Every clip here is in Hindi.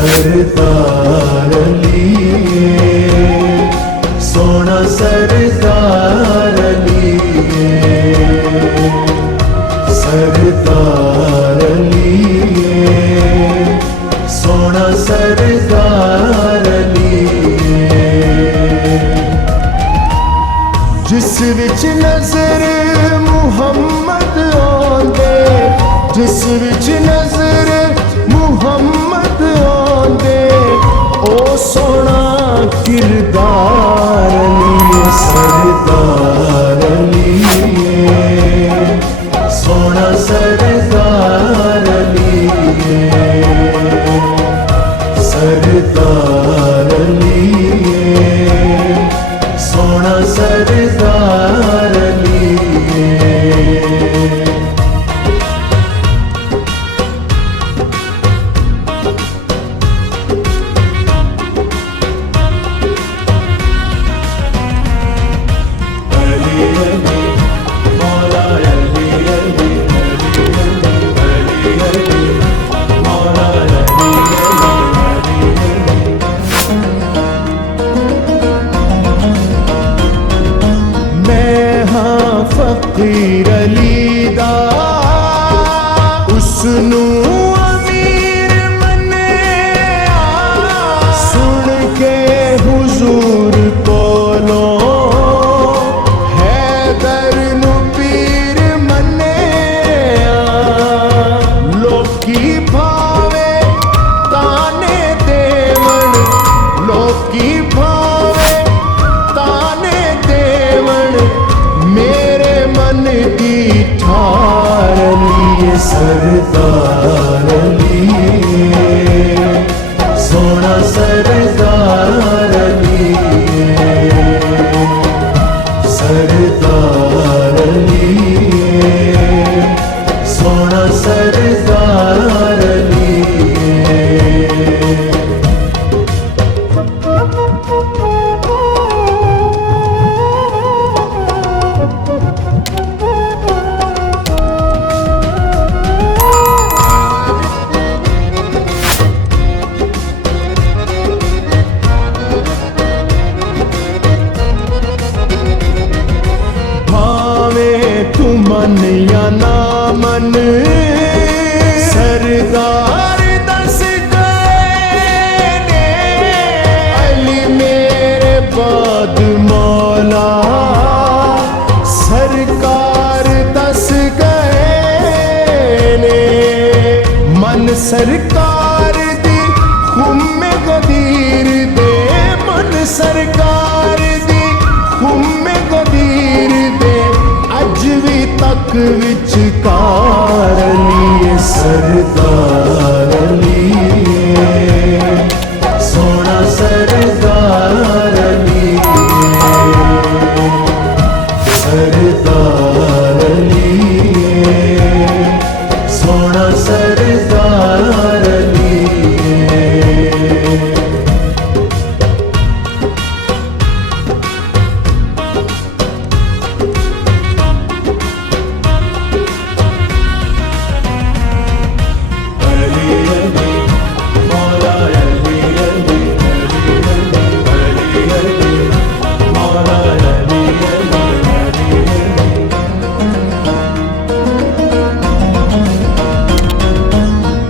सरदार लिए सोना सरदार लिए सरदार लिए सोना सरदार लिए जिस विच नजर मुहम्मद आंदे जिस विच नजर मुहम्मद आंदे ओ सोना किरदार लिए सरदार लिए सोना सरदार लिए सरदार लिए सोना सरदार लिए फकीर अली दा उसनू अमीर मन्निया सुन के हुजूर कोलों हैदर नू पीर मन्निया लोकी भावे ताने देवन लोकी भावे ताने देवन मेरे मन की ठार लिए सरदार लिए सोना सरदार लिए सरदार लिए सोना सरदार लिए मन या ना मन सरदार दस गए ने अली मेरे बाद मौला सरकार दस गए ने मन सरकार दी हुम्मे गदीर दे मन सरकार दी हुम्मे गदीर दे अज भी तक विचकार लिए सरदार लिए सोना सरदार लिए सरदार लिए सोना सरदार लिए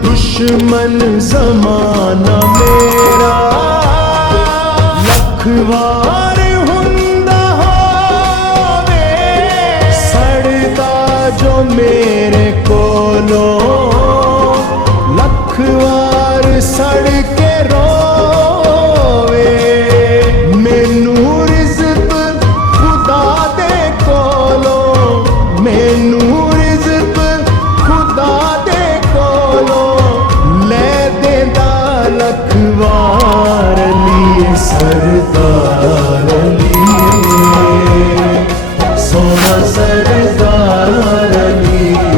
दुश्मन ज़माना मेरा लख वार हुंदा होवे सड़दा जो मेरे कोलों लख वार सड़ के रोवे मैनू रिज़्क़ खुदा दे कोलों मैनू रिज़्क़ खुदा दे कोलों लखवार लिए सरदार लिए सोना सरदार लिए